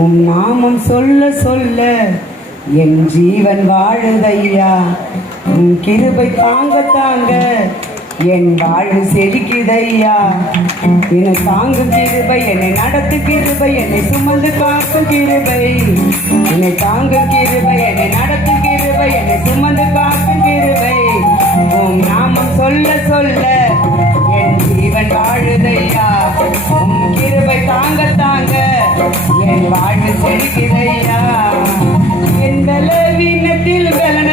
உம் நாமம் சொல்ல சொல்ல என் ஜீவன் வாழுதையா. உன் கிருபை தாங்க தாங்க என் வாழ்வு செழிக்குதையா. என்னை தாங்கும் கிருபை, என்னை நடத்து கிருபை, என்னை சுமந்து காக்கும் கிருபை. என்னை தாங்கும் கிருபை, என்னை நடத்து கிருபை, என்னை சுமந்து காக்கும் கிருபை. உம் நாமம் சொல்ல சொல்ல என் ஜீவன் வாழுதையா. உம் கிருபை தாங்க தாங்க என் வாழ்வு செழிக்குதையா. என் பலவீனத்தில் பலன்